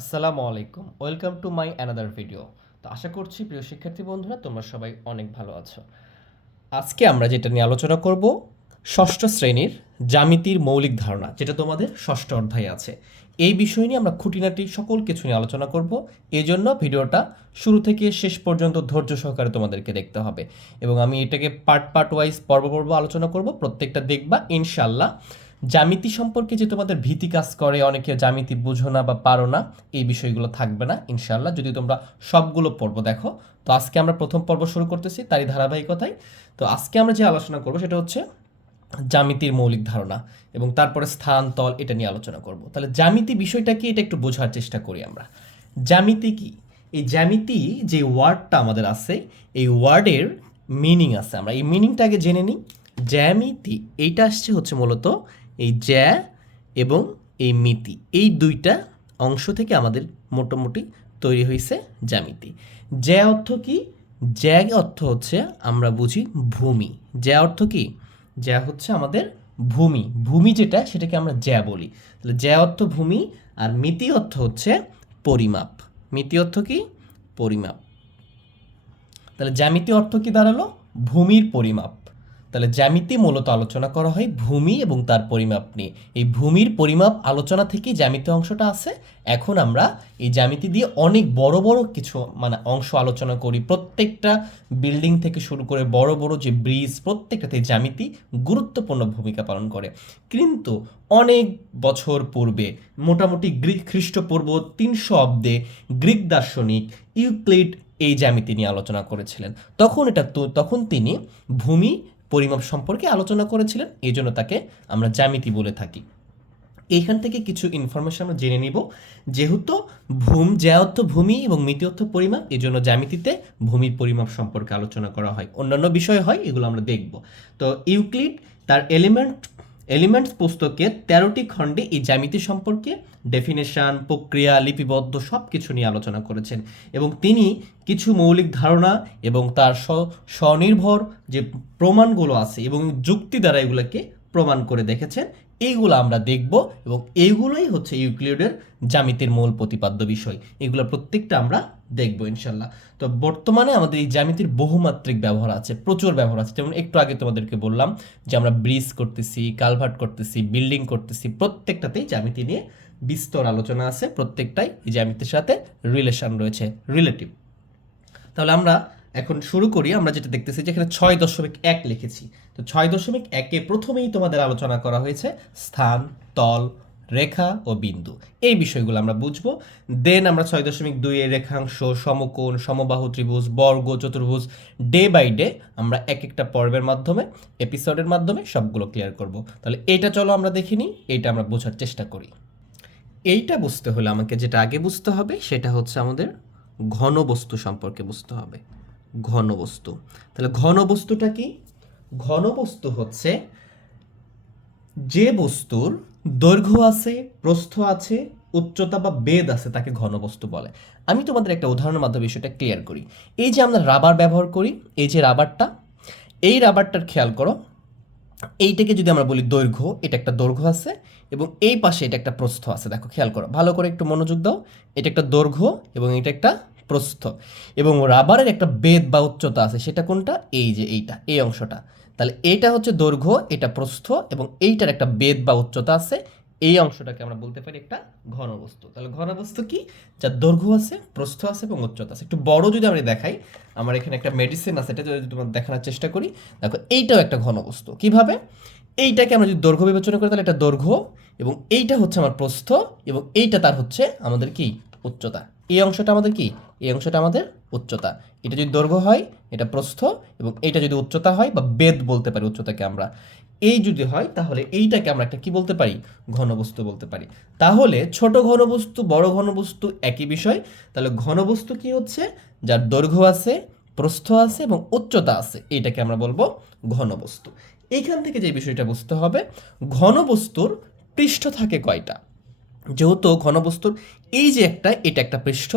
আসসালামু আলাইকুম। Welcome to my another video. তো আশা করছি প্রিয় শিক্ষার্থী বন্ধুরা, তোমরা সবাই অনেক ভালো আছো। আজকে আমরা যেটা নিয়ে আলোচনা করব, ষষ্ঠ শ্রেণির জ্যামিতির মৌলিক ধারণা, যেটা তোমাদের ষষ্ঠ অধ্যায়ে আছে। এই বিষয় নিয়ে আমরা খুঁটিনাটি সকল কিছু নিয়ে আলোচনা করব। এই জন্য ভিডিওটা শুরু থেকে শেষ পর্যন্ত ধৈর্য সহকারে তোমাদেরকে দেখতে হবে। এবং আমি এটাকে পার্ট পার্ট ওয়াইজ পর্ব পর্ব আলোচনা করব। প্রত্যেকটা দেখবা ইনশাল্লাহ জ্যামিতি সম্পর্কে যে তোমাদের ভীতি কাজ করে, অনেকে জ্যামিতি বুঝো না বা পারো না, এই বিষয়গুলো থাকবে না ইনশাল্লাহ যদি তোমরা সবগুলো পর্ব দেখো, তো আজকে আমরা প্রথম পর্ব শুরু করতেছি তারই ধারাবাহিকতায়। তো আজকে আমরা যে আলোচনা করব, সেটা হচ্ছে জ্যামিতির মৌলিক ধারণা এবং তারপরে স্থান, তল, এটা নিয়ে আলোচনা করব। তাহলে জ্যামিতি বিষয়টা কি, এটা একটু বোঝার চেষ্টা করি আমরা। জ্যামিতি কি? এই জ্যামিতি যে ওয়ার্ডটা আমাদের আছে, এই ওয়ার্ডের মিনিং আছে। আমরা এই মিনিংটা আগে জেনে নিই। জ্যামিতি, এইটা আসছে হচ্ছে মূলত এই জ্যা এবং এই মিতি। এই দুইটা অংশ থেকে আমাদের মোটামুটি তৈরি হয়েছে জ্যামিতি। জ্যা অর্থ কি? জ্যা অর্থ হচ্ছে আমরা বুঝি ভূমি। জ্যা অর্থ কি? জ্যা হচ্ছে আমাদের ভূমি। ভূমি যেটা, সেটাকে আমরা জ্যা বলি। তাহলে জ্যা অর্থ ভূমি আর মিতি অর্থ হচ্ছে পরিমাপ। মিতি অর্থ কি? পরিমাপ। তাহলে জ্যামিতি অর্থ কি দাঁড়াল? ভূমির পরিমাপ। তাহলে জ্যামিতি মূলত আলোচনা করা হয় ভূমি এবং তার পরিমাপ নিয়ে। এই ভূমির পরিমাপ আলোচনা থেকেই জ্যামিতি অংশটা আছে এখন আমরা এই জ্যামিতি দিয়ে অনেক বড় বড় কিছু মানে অংশ আলোচনা করি। প্রত্যেকটা বিল্ডিং থেকে শুরু করে বড় বড় যে ব্রিজ, প্রত্যেকটাতে জ্যামিতি গুরুত্বপূর্ণ ভূমিকা পালন করে। কিন্তু অনেক বছর পূর্বে, মোটামুটি গ্রিক খ্রিস্টপূর্ব তিনশো অব্দে গ্রিক দার্শনিক ইউক্লিড এই জ্যামিতি নিয়ে আলোচনা করেছিলেন। তখন এটা তো, তখন তিনি ভূমি পরিমাপ সম্পর্কে আলোচনা করেছিলেন, এই জন্য তাকে আমরা জ্যামিতি বলে থাকি। এইখান থেকে কিছু ইনফরমেশন আমরা জেনে নিব। যেহেতু ভূম জ্যা অর্থ ভূমি এবং মিতি অর্থ পরিমাপ, এই জন্য জ্যামিতিতে ভূমির পরিমাপ সম্পর্কে আলোচনা করা হয়। অন্যান্য বিষয় হয়, এগুলো আমরা দেখব। তো ইউক্লিড তার এলিমেন্ট এলিমেন্টস পুস্তকে তেরোটি খণ্ডে এই জ্যামিতি সম্পর্কে ডেফিনেশন, প্রক্রিয়া, লিপিবদ্ধ সব কিছু নিয়ে আলোচনা করেছেন এবং তিনি কিছু মৌলিক ধারণা এবং তার স্ব- স্বনির্ভর যে প্রমাণগুলো আছে এবং যুক্তি দ্বারা এগুলোকে প্রমাণ করে দেখেছেন, এইগুলো আমরা দেখব এবং এইগুলোই হচ্ছে ইউক্লিডের জ্যামিতির মূল প্রতিপাদ্য বিষয়। এগুলো প্রত্যেকটা আমরা দেখব, ইনশাল্লাহ। তো বর্তমানে আমাদের এই জ্যামিতির বহুমাত্রিক ব্যবহার আছে, প্রচুর ব্যবহার আছে। যেমন একটু আগে তোমাদেরকে বললাম যে আমরা ব্রিজ করতেছি, কালভার্ট করতেছি, বিল্ডিং করতেছি, প্রত্যেকটাতেই জ্যামিতি নিয়ে বিস্তর আলোচনা আছে, প্রত্যেকটাই এই জ্যামিতির সাথে রিলেশন রয়েছে রিলেটিভ তাহলে আমরা এখন শুরু করি, আমরা যেটা দেখতেছি যেখানে ছয় দশমিক এক লিখেছি। তো ছয় দশমিক একে প্রথমেই তোমাদের আলোচনা করা হয়েছে স্থান, তল রেখা ও বিন্দু। এই বিষয়গুলো আমরা বুঝব। দেন আমরা ছয় দশমিক দুই এর রেখাংশ, সমকোণ, সমবাহু ত্রিভুজ, বর্গ, চতুর্ভুজ ডে বাই ডে আমরা এক একটা পর্বের মাধ্যমে এপিসোডের মাধ্যমে সবগুলো ক্লিয়ার করব। তাহলে এটা চলো আমরা দেখে নিই, এইটা আমরা বোঝার চেষ্টা করি। এইটা বুঝতে হলে আমাকে যেটা আগে বুঝতে হবে, সেটা হচ্ছে আমাদের ঘন বস্তু সম্পর্কে বুঝতে হবে। ঘন বস্তু তাহলে ঘন বস্তুটা কি? ঘন বস্তু হচ্ছে যে বস্তুর দৈর্ঘ্য আছে, প্রস্থ আছে, উচ্চতা বা বেদ আছে তাকে ঘনবস্তু বলে। আমি তোমাদের একটা উদাহরণের মাধ্যমে বিষয়টা ক্লিয়ার করি। এই যে আমরা রাবার ব্যবহার করি, এই যে রাবারটা এই রাবারটার খেয়াল করো, এইটাকে যদি আমরা বলি দৈর্ঘ্য, এটা একটা দৈর্ঘ্য আছে এবং এই পাশে এটা একটা প্রস্থ আছে। দেখো, খেয়াল করো, ভালো করে একটু মনোযোগ দাও, এটা একটা দৈর্ঘ্য এবং এটা একটা প্রস্থ এবং রাবারের একটা বেদ বা উচ্চতা আছে, সেটা কোনটা? এই যে এইটা, এই অংশটা। তাহলে এইটা হচ্ছে দৈর্ঘ্য, এটা প্রস্থ এবং এইটার একটা বেদ বা উচ্চতা আছে। এই অংশটাকে আমরা বলতে পারি একটা ঘনবস্তু। তাহলে ঘনবস্তু কি? যার দৈর্ঘ্য আছে, প্রস্থ আছে এবং উচ্চতা আছে। একটু বড় যদি আমরা দেখাই, আমার এখানে একটা মেডিসিন আছে, এটা যদি তোমার দেখানোর চেষ্টা করি, দেখো এইটাও একটা ঘনবস্তু। কীভাবে? এইটাকে আমরা যদি দৈর্ঘ্য বিবেচনা করি, তাহলে এটা দৈর্ঘ্য এবং এইটা হচ্ছে আমার প্রস্থ এবং এইটা তার হচ্ছে আমাদের কি? উচ্চতা। এই অংশটা আমাদের কি? এই অংশটা আমাদের উচ্চতা। এটা যদি দৈর্ঘ্য হয়, এটা প্রস্থ এবং এটা যদি উচ্চতা হয় বা বেদ বলতে পারি উচ্চতাকে আমরা। এই যদি হয়, তাহলে এইটাকে আমরা একটা কি বলতে পারি? ঘনবস্তু বলতে পারি। তাহলে ছোট ঘনবস্তু, বড় ঘনবস্তু একই বিষয়। তাহলে ঘনবস্তু কি হচ্ছে? যার দৈর্ঘ্য আছে, প্রস্থ আছে এবং উচ্চতা আছে। এইটাকে আমরা বলব ঘনবস্তু। এইখান থেকে যে বিষয়টা বুঝতে হবে, ঘনবস্তুর পৃষ্ঠ থাকে কয়টা? যেহেতু ঘনবস্তুর এই যে একটা, এটা একটা পৃষ্ঠ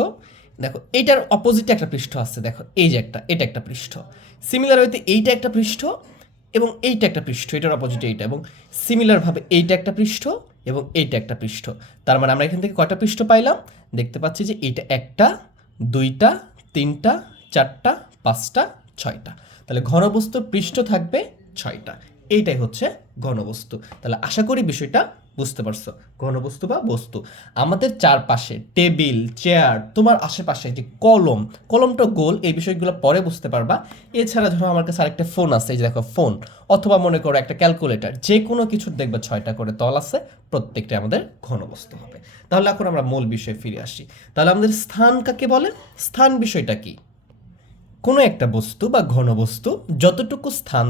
দেখো এটার অপোজিটে একটা পৃষ্ঠ আছে, দেখো, এই যে একটা, এটা একটা পৃষ্ঠ। সিমিলার হইতে এইটা একটা পৃষ্ঠ এবং এইটা একটা পৃষ্ঠ, এটার অপোজিটে এইটা এবং সিমিলারভাবে এইটা একটা পৃষ্ঠ এবং এইটা একটা পৃষ্ঠ। তার মানে আমরা এখান থেকে কয়টা পৃষ্ঠ পাইলাম? দেখতে পাচ্ছি যে এইটা একটা, দুইটা, তিনটা, চারটা, পাঁচটা, ছয়টা। তাহলে ঘনবস্তুর পৃষ্ঠ থাকবে ছয়টা। এইটাই হচ্ছে ঘনবস্তু। তাহলে আশা করি বিষয়টা বুঝতে পারছ? ঘনবস্তু বা বস্তু। আমাদের চারপাশে টেবিল, চেয়ার, তোমার আশেপাশে যে কলম, কলমটা গোল, এই বিষয়গুলো পরে বুঝতে পারবা। এছাড়া ধরো আমার কাছে আরেকটা ফোন আছে, এই যে দেখো ফোন। অথবা মনে করো একটা ক্যালকুলেটর যে কোনো কিছুর দেখবে ছয়টা করে তল আছে, প্রত্যেকটা আমাদের ঘনবস্তু হবে। তাহলে এখন আমরা মূল বিষয়ে ফিরে আসি। তাহলে আমাদের স্থান কাকে বলে? স্থান বিষয়টা কি? কোনো একটা বস্তু বা ঘনবস্তু যতটুকু স্থান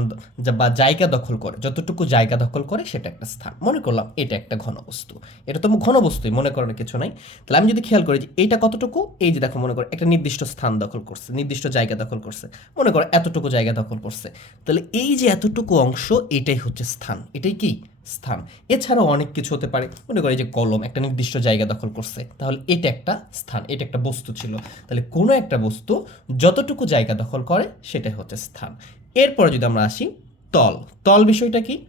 বা জায়গা দখল করে, যতটুকু জায়গা দখল করে সেটা একটা স্থান। মনে করলাম এটা একটা ঘনবস্তু এটা তো ঘনবস্তুই মনে করার কিছু নাই। তাহলে আমি যদি খেয়াল করি যে এইটা কতটুকু, এই যে দেখো মনে করো একটা নির্দিষ্ট স্থান দখল করছে, নির্দিষ্ট জায়গা দখল করছে, মনে করো এতটুকু জায়গা দখল করছে। তাহলে এই যে এতটুকু অংশ, এটাই হচ্ছে স্থান। এটাই কি? স্থান। এছাড়াও অনেক কিছু হতে পারে। মনে করি যে কলম একটা নির্দিষ্ট জায়গা দখল করছে, তাহলে এটা একটা স্থান, এটা একটা বস্তু ছিল। তাহলে কোনো একটা বস্তু যতটুকু জায়গা দখল করে, সেটাই হচ্ছে স্থান। এরপরে যদি আমরা আসি, তল। তল বিষয়টা কি?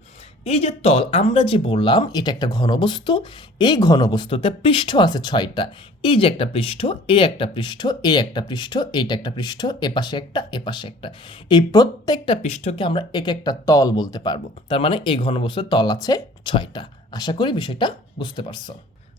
এই যে তল, আমরা যে বললাম, এটা একটা ঘনবস্তু, এই ঘনবস্তুতে পৃষ্ঠ আছে ছয়টা। এই যে একটা পৃষ্ঠ, এ একটা পৃষ্ঠ, এ একটা পৃষ্ঠ, এইটা একটা পৃষ্ঠ, এ পাশে একটা, এ পাশে একটা। এই প্রত্যেকটা পৃষ্ঠকে আমরা এক একটা তল বলতে পারব। তার মানে এই ঘনবস্তুর তল আছে ছয়টা। আশা করি বিষয়টা বুঝতে পারছ।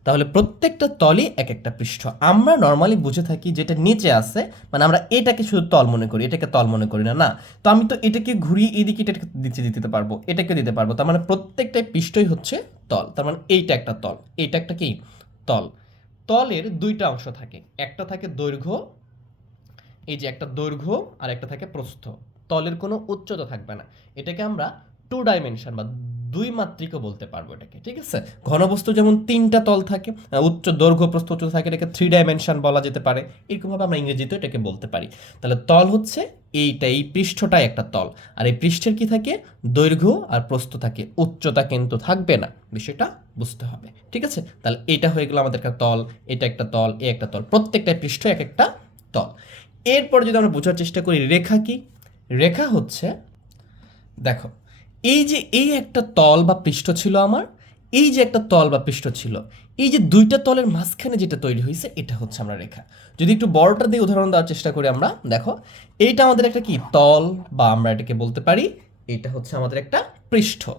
তাহলে প্রত্যেকটা তলই এক একটা পৃষ্ঠ। আমরা নর্মালি বুঝে থাকি যেটা নিচে আছে মানে আমরা এটাকে শুধু তল মনে করি, এটাকে তল মনে করি না না। তো আমি তো এটাকে ঘুরিয়ে এদিকে এটাকে নিচে দিতে পারব, এটাকে দিতে পারব। তার মানে প্রত্যেকটাই পৃষ্ঠই হচ্ছে তল। তার মানে এইটা একটা তল, এইটা একটা কি? তল। তলের দুইটা অংশ থাকে, একটা থাকে দৈর্ঘ্য, এই যে একটা দৈর্ঘ্য আর একটা থাকে প্রস্থ। তলের কোনো উচ্চতা থাকবে না। এটাকে আমরা টু ডাইমেনশন বা দুই মাত্রিকও বলতে পারব এটাকে, ঠিক আছে? ঘনবস্তু যেমন তিনটা তল থাকে উচ্চ দৈর্ঘ্য প্রস্থ উচ্চতা থাকে, এটাকে থ্রি ডাইমেনশন বলা যেতে পারে, এরকমভাবে আমরা ইংরেজিতে এটাকে বলতে পারি। তাহলে তল হচ্ছে এইটা, এই পৃষ্ঠটাই একটা তল। আর এই পৃষ্ঠের কি থাকে? দৈর্ঘ্য আর প্রস্থ থাকে, উচ্চতা কিন্তু থাকবে না, বিষয়টা বুঝতে হবে, ঠিক আছে? তাহলে এটা হয়ে গেল আমাদের একটা তল, এটা একটা তল, এ একটা তল প্রত্যেকটা পৃষ্ঠ এক একটা তল। এরপর যদি আমরা বোঝার চেষ্টা করি, রেখা কি? রেখা হচ্ছে, দেখো এই যে এই একটা তল বা পৃষ্ঠ ছিল আমার, এই যে একটা তল বা পৃষ্ঠ ছিল, এই যে দুইটা তলের মাঝখানে যেটা তৈরি হয়েছে, এটা হচ্ছে আমরা রেখা। যদি একটু বড়টা দিয়ে উদাহরণ দেওয়ার চেষ্টা করি আমরা, দেখো, এইটা আমাদের একটা কি? তল বা আমরা এটাকে বলতে পারি, এটা হচ্ছে আমাদের একটা পৃষ্ঠ।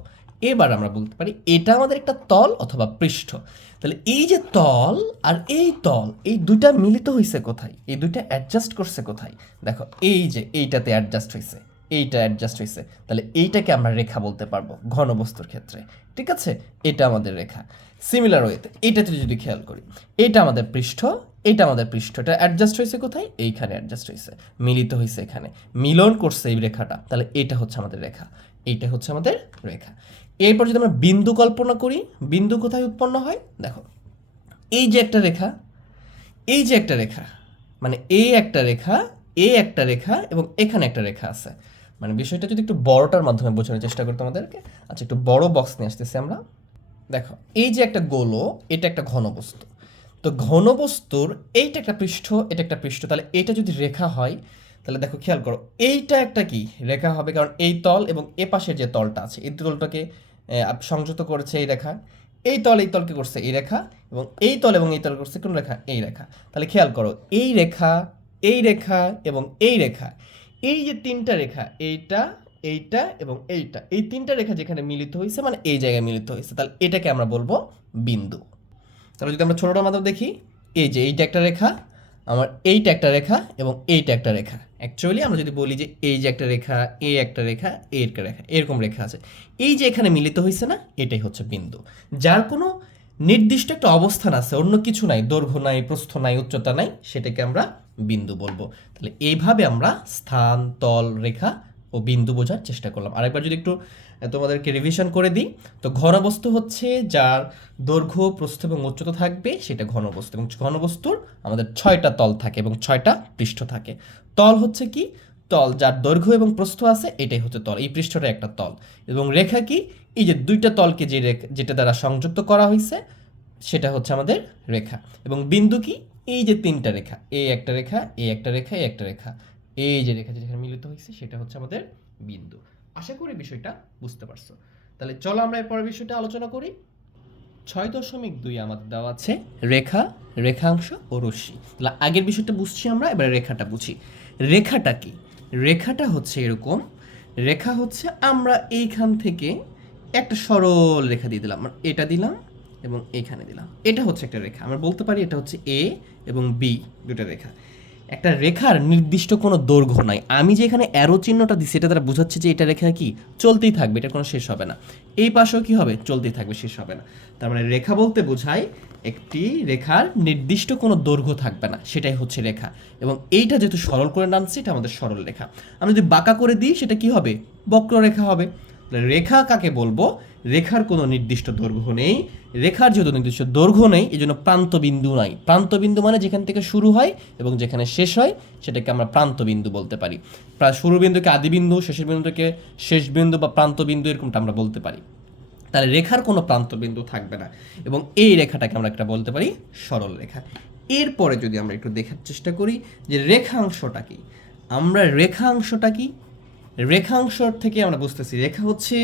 এবার আমরা বলতে পারি, এটা আমাদের একটা তল অথবা পৃষ্ঠ। তাহলে এই যে তল আর এই তল, এই দুইটা মিলিত হয়েছে কোথায়? এই দুইটা অ্যাডজাস্ট করছে কোথায়? দেখো, এই যে এইটাতে অ্যাডজাস্ট হয়েছে এইটা অ্যাডজাস্ট হয়েছে তাহলে এইটাকে আমরা রেখা বলতে পারব ঘনবস্তুর ক্ষেত্রে। ঠিক আছে? এটা আমাদের রেখা। সিমিলার ওয়েতে এইটাতে যদি খেয়াল করি এটা আমাদের পৃষ্ঠ এটা আমাদের পৃষ্ঠটা অ্যাডজাস্ট হয়েছে কোথায়? এইখানে অ্যাডজাস্ট হয়েছে মিলিত হয়েছে এখানে। মিলন করছে এই রেখাটা। তাহলে এটা হচ্ছে আমাদের রেখা। এইটা হচ্ছে আমাদের রেখা। এরপর যদি আমরা বিন্দু কল্পনা করি, বিন্দু কোথায় উৎপন্ন হয়? দেখো, এই যে একটা রেখা, এই যে একটা রেখা মানে এই একটা রেখা এ একটা রেখা এবং এখানে একটা রেখা আছে। মানে বিষয়টা যদি একটু বড়টার মাধ্যমে বোঝানোর চেষ্টা করি তোমাদেরকে আচ্ছা একটু বড় বক্স নিয়ে আসতেছি আমরা। দেখো এই যে একটা গোলো এটা একটা ঘনবস্তু তো ঘনবস্তুর এইটা একটা পৃষ্ঠ এটা একটা পৃষ্ঠ তাহলে এটা যদি রেখা হয় তাহলে দেখো খেয়াল করো এইটা একটা কি? রেখা হবে কারণ এই তল এবং এ পাশের যে তলটা আছে এই তলটাকে আহ, সংযুক্ত করেছে এই রেখা। এই তল এই তলকে করছে এই রেখা এবং এই তল এবং এই তল করছে কোন রেখা? এই রেখা। তাহলে খেয়াল করো এই রেখা এই রেখা এবং এই রেখা এই যে তিনটা রেখা, এইটা এইটা এবং এইটা, এই তিনটা রেখা যেখানে মিলিত হয়েছে মানে এই জায়গায় মিলিত হয়েছে তাহলে এটাকে আমরা বলব বিন্দু। তাহলে যদি আমরা ছোটোটার মাধ্যমে দেখি, এই যে এইটা একটা রেখা, আমার এইটা একটা রেখা এবং এইটা একটা রেখা। অ্যাকচুয়ালি আমরা যদি বলি যে এই যে একটা রেখা, এই একটা রেখা, এই একটা রেখা, এরকম রেখা আছে। এই যে এখানে মিলিত হয়েছে না, এটাই হচ্ছে বিন্দু। যার কোনো নির্দিষ্ট একটা অবস্থান আছে, অন্য কিছু নাই, দৈর্ঘ্য নাই, প্রস্থ নাই, উচ্চতা নাই, সেটাকে আমরা বিন্দু বলব। তাহলে এইভাবে আমরা স্থান, তল, রেখা ও বিন্দু বোঝার চেষ্টা করলাম। আরেকবার যদি একটু তোমাদেরকে রিভিশন করে দিই, তো ঘনবস্তু হচ্ছে যার দৈর্ঘ্য, প্রস্থ এবং উচ্চতা থাকবে সেটা ঘনবস্তু এবং ঘনবস্তুর আমাদের ছয়টা তল থাকে এবং ছয়টা পৃষ্ঠ থাকে। তল হচ্ছে কি? তল যার দৈর্ঘ্য এবং প্রস্থ আছে এটাই হচ্ছে তল। এই পৃষ্ঠটা একটা তল। এবং রেখা কি? এই যে দুইটা তলকে যে রেখা, যেটা দ্বারা সংযুক্ত করা হয়েছে সেটা হচ্ছে আমাদের রেখা। এবং বিন্দু কি? এই যে তিনটা রেখা এই একটা রেখা এই একটা রেখা এই একটা রেখা, এই যে রেখা যেখানে মিলিত হয়েছে সেটা হচ্ছে আমাদের বিন্দু। আশা করি বিষয়টা বুঝতে পারছ। তাহলে চলো আমরা এরপরের বিষয়টা আলোচনা করি। ছয় দশমিক দুই আমাদের দেওয়া আছে রেখা, রেখাংশ ও রশ্মি। তাহলে আগের বিষয়টা বুঝছি আমরা, এবারে রেখাটা বুঝি। রেখাটা কি? রেখাটা হচ্ছে এরকম, রেখা হচ্ছে আমরা এইখান থেকে একটা সরল রেখা দিয়ে দিলাম। এটা দিলাম এবং এইখানে দিলাম। এটা হচ্ছে একটা রেখা। আমরা বলতে পারি এটা হচ্ছে এ এবং বি দুটো রেখা। একটা রেখার নির্দিষ্ট কোনো দৈর্ঘ্য নাই। আমি যে এখানে অ্যারো চিহ্নটা দিচ্ছি এটা তারা বোঝাচ্ছে যে এটা রেখা কি? চলতেই থাকবে। এটা কোনো শেষ হবে না। এই পাশেও কি হবে? চলতেই থাকবে, শেষ হবে না। তার মানে রেখা বলতে বোঝায় একটি রেখার নির্দিষ্ট কোনো দৈর্ঘ্য থাকবে না। সেটাই হচ্ছে রেখা। এবং এইটা যেহেতু সরল করে নামছে, এটা আমাদের সরল রেখা। আমি যদি বাঁকা করে দিই, সেটা কি হবে? বক্ররেখা হবে। রেখা কাকে বলব? রেখার কোনো নির্দিষ্ট দৈর্ঘ্য নেই। রেখার যেহেতু নির্দিষ্ট দৈর্ঘ্য নেই এই জন্য প্রান্তবিন্দু নাই। প্রান্তবিন্দু মানে যেখান থেকে শুরু হয় এবং যেখানে শেষ হয়, সেটাকে আমরা প্রান্তবিন্দু বলতে পারি। শুরু বিন্দুকে আদিবিন্দু শেষের বিন্দুকে শেষ বিন্দু বা প্রান্তবিন্দু এরকমটা আমরা বলতে পারি। তাহলে রেখার কোনো প্রান্তবিন্দু থাকবে না এবং এই রেখাটাকে আমরা একটা বলতে পারি সরল রেখা। এরপরে যদি আমরা একটু দেখার চেষ্টা করি যে রেখাংশটা কি। আমরা রেখাংশটা কি? রেখাংশ থেকে আমরা বুঝতেছি রেখা হচ্ছে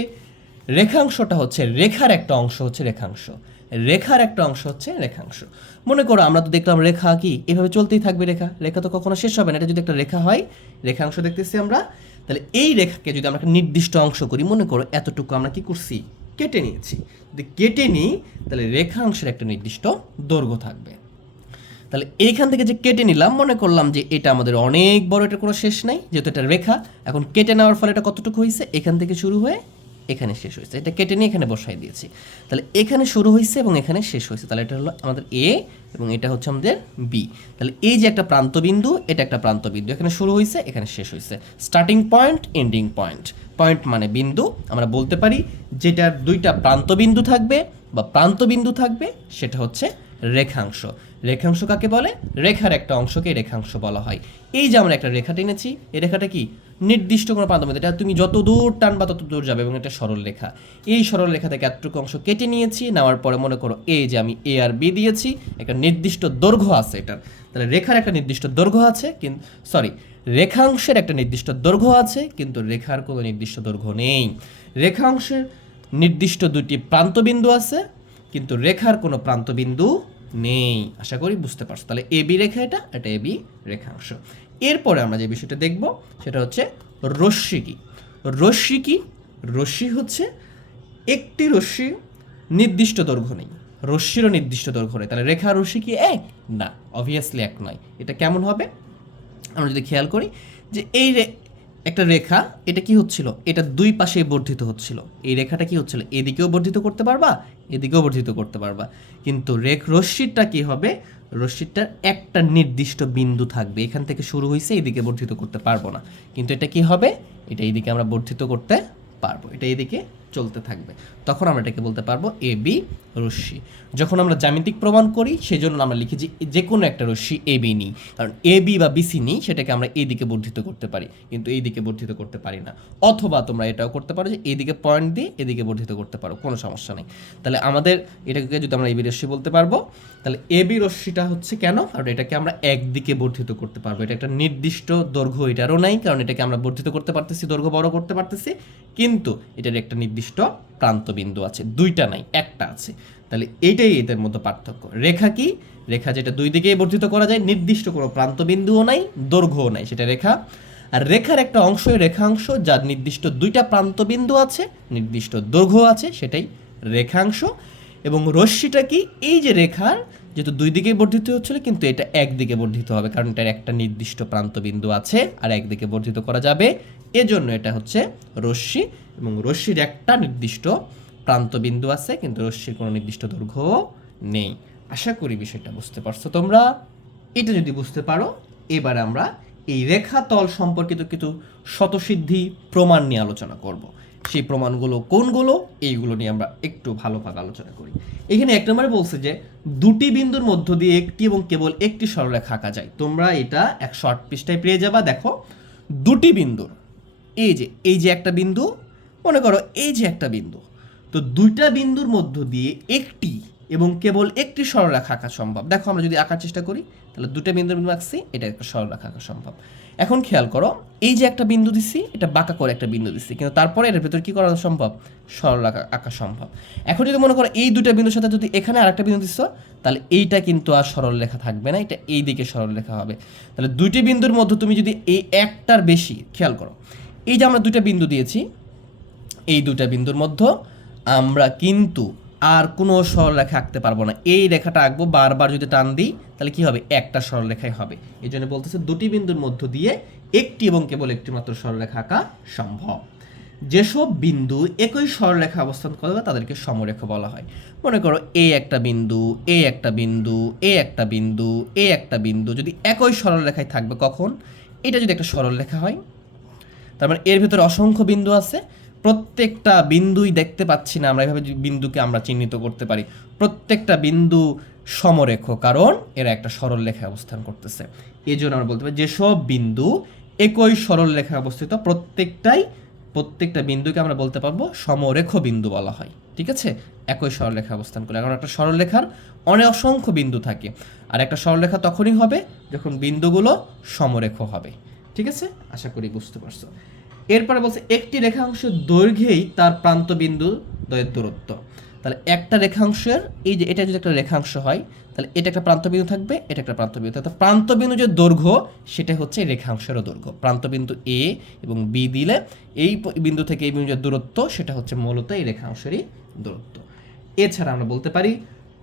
রেখাংশটা হচ্ছে রেখার একটা অংশ হচ্ছে রেখাংশ। রেখার একটা অংশ হচ্ছে রেখাংশ। মনে করো আমরা তো দেখলাম রেখা কি? এভাবে চলতেই থাকবে রেখা। রেখা তো কখনো শেষ হবে না। এটা যদি একটা রেখা হয়, রেখাংশ দেখতেছি আমরা, তাহলে এই রেখাকে যদি আমরা একটা নির্দিষ্ট অংশ করি, মনে করো এতটুকু আমরা কি করছি? কেটে নিয়েছি। যদি কেটে নিই, তাহলে রেখাংশের একটা নির্দিষ্ট দৈর্ঘ্য থাকবে। তাহলে এইখান থেকে যে কেটে নিলাম, মনে করলাম যে এটা আমাদের অনেক বড় এটা কোনো শেষ নাই। যেহেতু এটা রেখা, এখন কেটে নেওয়ার ফলে এটা কতটুকু হয়েছে? এখান থেকে শুরু হয়ে এখানে শেষ হয়েছে। এটা কেটে নিয়ে এখানে বসাই দিয়েছি। তাহলে এখানে শুরু হয়েছে এবং এখানে শেষ হয়েছে তাহলে এটা হলো আমাদের এ এবং এটা হচ্ছে আমাদের বি তাহলে এই যে একটা প্রান্তবিন্দু, এটা একটা প্রান্তবিন্দু। এখানে শুরু হয়েছে এখানে শেষ হয়েছে starting point ending point point মানে বিন্দু। আমরা বলতে পারি যেটার দুইটা প্রান্তবিন্দু থাকবে বা প্রান্তবিন্দু থাকবে, সেটা হচ্ছে রেখাংশ। রেখাংশ কাকে বলে? রেখার একটা অংশকে রেখাংশ বলা হয়। এই যে আমরা একটা রেখা টেনেছি, এই রেখাটা কি? নির্দিষ্ট কোনো প্রান্ত এটা তুমি যত দূর টানবা তত দূর যাবে এবং এটা সরল রেখা। এই সরল রেখা থেকে এতটুকু অংশ কেটে নিয়েছি, নেওয়ার পরে মনে করো এই যে আমি এ আর বি দিয়েছি, একটা নির্দিষ্ট দৈর্ঘ্য আছে এটার। তাহলে রেখার একটা নির্দিষ্ট দৈর্ঘ্য আছে কিন্তু সরি রেখাংশের একটা নির্দিষ্ট দৈর্ঘ্য আছে, কিন্তু রেখার কোনো নির্দিষ্ট দৈর্ঘ্য নেই। রেখাংশের নির্দিষ্ট দুটি প্রান্তবিন্দু আছে, কিন্তু রেখার কোনো প্রান্তবিন্দু নেই। আশা করি বুঝতে পারছ। তাহলে এ বি রেখা এটা এটা এ বি রেখাংশ। এরপরে আমরা যে বিষয়টা দেখব, সেটা হচ্ছে রশ্মি কি রশ্মি কি রশ্মি হচ্ছে একটি রশ্মি নির্দিষ্ট দৈর্ঘ্য নেই। রশ্মিরও নির্দিষ্ট দৈর্ঘ্য নেই। তাহলে রেখা রশ্মি কি এক? না অবভিয়াসলি এক নয়। এটা কেমন হবে? আমরা যদি খেয়াল করি যে এই একটা রেখা, এটা কি হচ্ছিল? এটা দুই পাশে বর্ধিত হচ্ছিল। এই রেখাটা কি হচ্ছিল? এদিকেও বর্ধিত করতে পারবা, এদিকেও বর্ধিত করতে পারবা। কিন্তু রেখ রশ্মিটা কি হবে? রশ্মিটার একটা নির্দিষ্ট বিন্দু থাকবে। এখান থেকে শুরু হয়েছে এইদিকে বর্ধিত করতে পারব না। কিন্তু এটা কি হবে? এটা এইদিকে আমরা বর্ধিত করতে পারব। এটা এদিকে চলতে থাকবে। তখন আমরা এটাকে বলতে পারব এ বি রশ্মি। যখন আমরা জ্যামিতিক প্রমাণ করি সেই জন্য আমরা লিখি যে যে কোনো একটা রশ্মি এ বি নিই। কারণ এ বি বা বিসি নিই, সেটাকে আমরা এইদিকে বর্ধিত করতে পারি। কিন্তু এই দিকে বর্ধিত করতে পারি না। অথবা তোমরা এটাও করতে পারো যে এইদিকে পয়েন্ট দিয়ে এদিকে বর্ধিত করতে পারো, কোনো সমস্যা নেই। তাহলে আমাদের এটাকে যদি আমরা এবি রশ্মি বলতে পারব, তাহলে এবি রশ্মিটা হচ্ছে কেন? কারণ এটাকে আমরা একদিকে বর্ধিত করতে পারব। এটা একটা নির্দিষ্ট দৈর্ঘ্য, এটারও নাই, কারণ এটাকে আমরা বর্ধিত করতে পারতেছি, দৈর্ঘ্য বড় করতে পারতেছি। কিন্তু এটার একটা নির্দিষ্ট প্রান্তবিন্দু আছে। দুইটা নাই, একটা আছে। তাহলে এইটাই এদের মধ্যে পার্থক্য। রেখা কি? রেখা যেটা দুই দিকেই বর্ধিত করা যায়, নির্দিষ্ট কোনো প্রান্তবিন্দুও নাই, দৈর্ঘ্যও নাই সেটা রেখা। আর রেখার একটা অংশ রেখাংশ, যার নির্দিষ্ট দুইটা প্রান্তবিন্দু আছে, নির্দিষ্ট দৈর্ঘ্য আছে, সেটাই রেখাংশ। এবং রশ্মিটা কি? এই যে রেখার, যেহেতু দুই দিকে বর্ধিত হচ্ছিল, কিন্তু এটা একদিকে বর্ধিত হবে, কারণ এটার একটা নির্দিষ্ট প্রান্তবিন্দু আছে, আর একদিকে বর্ধিত করা যাবে এজন্য এটা হচ্ছে রশ্মি এবং রশ্মির একটা নির্দিষ্ট প্রান্তবিন্দু আছে, কিন্তু রশ্মির কোনো নির্দিষ্ট দৈর্ঘ্য নেই। আশা করি বিষয়টা বুঝতে পারছ তোমরা। এটা যদি বুঝতে পারো, এবার আমরা এই রেখা তল সম্পর্কিত কিছু শতসিদ্ধি প্রমাণ নিয়ে আলোচনা করব। সেই প্রমাণগুলো কোনগুলো, এইগুলো নিয়ে আমরা একটু ভালোভাবে আলোচনা করি। এখানে এক নম্বরে বলছে যে, দুটি বিন্দুর মধ্য দিয়ে একটি এবং কেবল একটি সরলরেখা আঁকা যায়। তোমরা এটা এক শর্ট পৃষ্ঠায় পেয়ে যাবা। দেখো, দুটি বিন্দুর এই যে এই যে একটা বিন্দু, মনে করো এই যে একটা বিন্দু। তো দুইটা বিন্দুর মধ্য দিয়ে একটি এবং কেবল একটি সরলরেখা আঁকা সম্ভব। দেখো আমরা যদি আঁকার চেষ্টা করি, তাহলে দুটো বিন্দু বিন্দু আঁকছি, এটা একটা সরলরেখা আঁকা সম্ভব। এখন খেয়াল করো, এই যে একটা বিন্দু দিচ্ছি এটা বাঁকা করে একটা বিন্দু দিছি, কিন্তু তারপরে এর ভেতর কি করা সম্ভব? সরলরেখা আঁকা সম্ভব। এখন যদি মনে করো এই দুটো বিন্দুর সাথে যদি এখানে আরেকটা বিন্দু দিচ্ছ তাহলে এইটা কিন্তু আর সরল রেখা থাকবে না, এটা এই দিকে সরল রেখা হবে। তাহলে দুইটি বিন্দুর মধ্যে তুমি যদি এই একটার বেশি, খেয়াল করো এই যে আমরা দুইটা বিন্দু দিয়েছি, এই দুটা বিন্দুর মধ্যে আমরা কিন্তু আর কোনো সরলরেখা আঁকতে পারব না। এই রেখাটা আঁকবো বারবার যদি টান দিই, তাহলে কি হবে? একটা সরলরেখাই হবে। এই জন্য বলতেছে দুটি বিন্দুর মধ্য দিয়ে একটি এবং কেবল একটি মাত্র সরলরেখা আঁকা সম্ভব। যেসব বিন্দু একই সরলরেখা অবস্থান করবে, তাদেরকে সমরেখা বলা হয়। মনে করো, এ একটা বিন্দু, এ একটা বিন্দু, এ একটা বিন্দু, এ একটা বিন্দু যদি একই সরলরেখায় থাকবে কখন? এটা যদি একটা সরলরেখা হয় তার মানে এর ভিতরে অসংখ্য বিন্দু আছে। প্রত্যেকটা বিন্দুই দেখতে পাচ্ছি না আমরা, এভাবে বিন্দুকে আমরা চিহ্নিত করতে পারি। প্রত্যেকটা বিন্দু সমরেখ, কারণ এরা একটা সরল রেখায় অবস্থান করতেছে। এই জন্য আমরা বলতে পারি যেসব বিন্দু একই সরল রেখায় অবস্থিত, প্রত্যেকটাই, প্রত্যেকটা বিন্দুকে আমরা বলতে পারব সমরেখ বিন্দু বলা হয়। ঠিক আছে? একই সরলরেখা অবস্থান করে এখন একটা সরলরেখার অনেক অসংখ্য বিন্দু থাকে। আর একটা সরলরেখা তখনই হবে যখন বিন্দুগুলো সমরেখ হবে। ঠিক আছে? আশা করি বুঝতে পারছ। এরপরে বলছে, একটি রেখাংশের দৈর্ঘ্যেই তার প্রান্ত বিন্দু দ্বয়ের দূরত্ব। তাহলে একটা রেখাংশের, এই যে এটা যদি একটা রেখাংশ হয়, তাহলে এটা একটা প্রান্ত বিন্দু থাকবে, এটা একটা প্রান্ত বিন্দু থাকবে প্রান্ত বিন্দু যে দৈর্ঘ্য, সেটা হচ্ছে রেখাংশেরও দৈর্ঘ্য। প্রান্তবিন্দু এ এবং বি দিলে এই বিন্দু থেকে এই বিন্দু যে দূরত্ব, সেটা হচ্ছে মূলত এই রেখাংশেরই দূরত্ব। এছাড়া আমরা বলতে পারি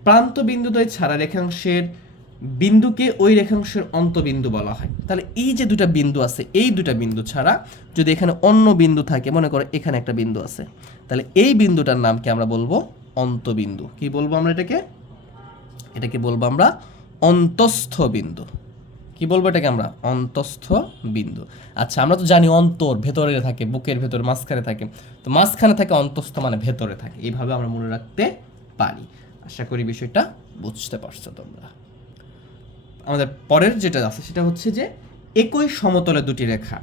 প্রান্ত বিন্দুদ্বয় ছাড়া রেখাংশের বিন্দুকে ওই রেখাংশের অন্তবিন্দু বলা হয়। তাহলে এই যে দুটা বিন্দু আছে, এই দুটা বিন্দু ছাড়া যদি এখানে অন্য বিন্দু থাকে, মনে করো এখানে একটা বিন্দু আছে, তাহলে এই বিন্দুটার নামকে আমরা বলব অন্তবিন্দু। কি বলব আমরা এটাকে? এটাকে বলব আমরা অন্তস্থ বিন্দু। কি বলব এটাকে আমরা? অন্তস্থ বিন্দু। আচ্ছা আমরা তো জানি অন্তর ভেতরে থাকে, বুকের ভেতরে, মাঝখানে থাকে। তো মাঝখানে থাকে, অন্তস্থ মানে ভেতরে থাকে। এইভাবে আমরা মনে রাখতে পারি। আশা করি বিষয়টা বুঝতে পারছ তোমরা। আমাদের পরের যেটা আছে, সেটা হচ্ছে যে একই সমতলে দুটি রেখা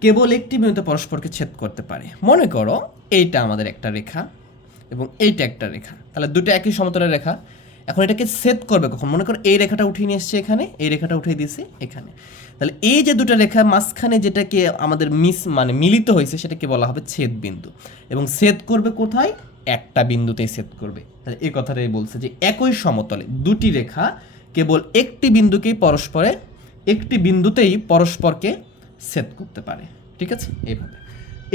কেবল একটি বিন্দুতে পরস্পরকে ছেদ করতে পারে। মনে করো এইটা আমাদের একটা রেখা এবং এইটা একটা রেখা। তাহলে দুটো একই সমতলের রেখা। এখন এটাকে ছেদ করবে কখন? মনে করো এই রেখাটা উঠিয়ে নিয়ে এসছে এখানে, এই রেখাটা উঠিয়ে দিয়েছে এখানে। তাহলে এই যে দুটো রেখা, মাঝখানে যেটাকে আমাদের মিস মানে মিলিত হয়েছে, সেটাকে বলা হবে ছেদ বিন্দু। এবং ছেদ করবে কোথায়? একটা বিন্দুতেই ছেদ করবে। তাহলে এই কথাটাই বলছে যে একই সমতলে দুটি রেখা কেবল একটি বিন্দুকেই পরস্পরে, একটি বিন্দুতেই পরস্পরকে সেদ করতে পারে। ঠিক আছে? এইভাবে।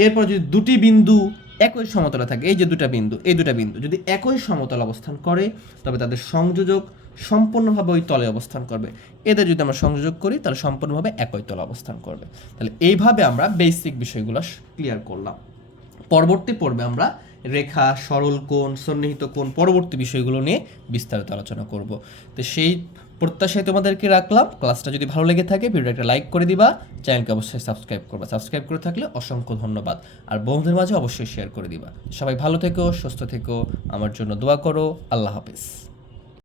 এরপর যদি দুটি বিন্দু একই সমতলে থাকে, এই যে দুটা বিন্দু, এই দুটা বিন্দু যদি একই সমতল অবস্থান করে, তবে তাদের সংযোজক সম্পূর্ণভাবে ওই তলে অবস্থান করবে। এদের যদি আমরা সংযোজক করি, তাহলে সম্পূর্ণভাবে একই তলে অবস্থান করবে। তাহলে এইভাবে আমরা বেসিক বিষয়গুলো ক্লিয়ার করলাম। পরবর্তী পর্বে আমরা রেখা, সরল কোণ, সন্নিহিত কোণ, পরবর্তী বিষয়গুলো নিয়ে বিস্তারিত আলোচনা করব। তো সেই প্রত্যাশায় তোমাদেরকে রাখলাম। ক্লাসটা যদি ভালো লেগে থাকে, ভিডিওটা একটা লাইক করে দিবা। চ্যানেলকে অবশ্যই সাবস্ক্রাইব করবা। সাবস্ক্রাইব করে থাকলে অসংখ্য ধন্যবাদ। আর বন্ধুদের মাঝে অবশ্যই শেয়ার করে দিবা। সবাই ভালো থেকো, সুস্থ থেকো। আমার জন্য দোয়া করো। আল্লাহ হাফিজ।